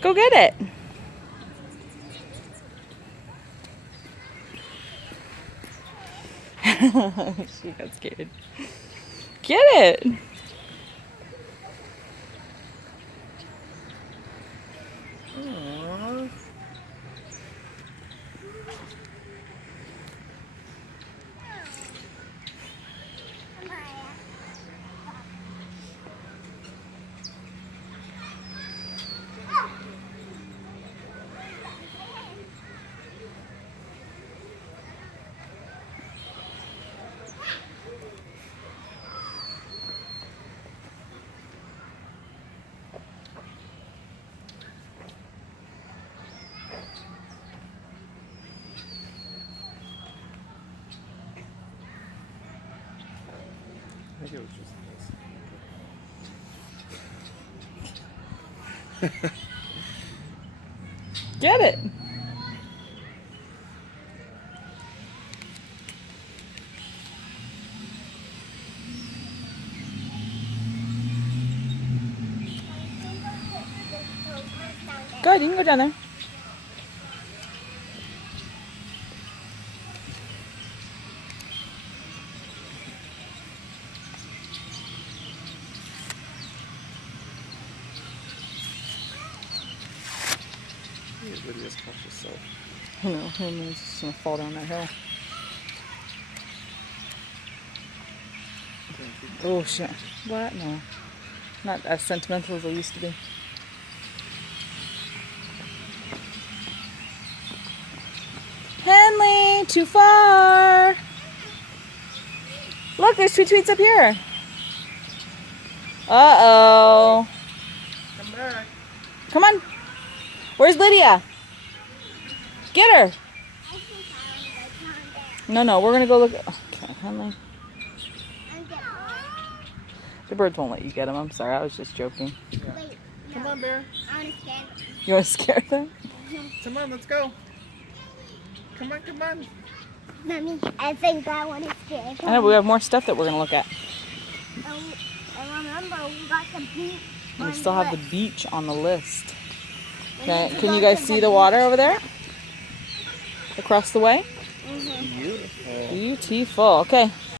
Go get it. She got scared. Get it. Aww. I think it was just this. Get it. Good, you can go down there. Lydia's cautious self. I know, he's just gonna fall down that hill. Oh shit. What? No. Not as sentimental as I used to be. Henley, too far. Look, there's two tweets up here. Uh-oh. Come back. Come on. Where's Lydia? Get her. No, we're gonna go look. Okay, Henley. The birds won't let you get them. I'm sorry, I was just joking. Yeah. Come on, Bear. I want to stand. You want to scare them? Come on, let's go. Come on. Mommy, I think I want to scare I know, but we have more stuff that we're gonna look at. And remember, we got the beach. We still have the beach on the list. Okay, can you guys see the water over there? Across the way? Beautiful. Beautiful. Okay.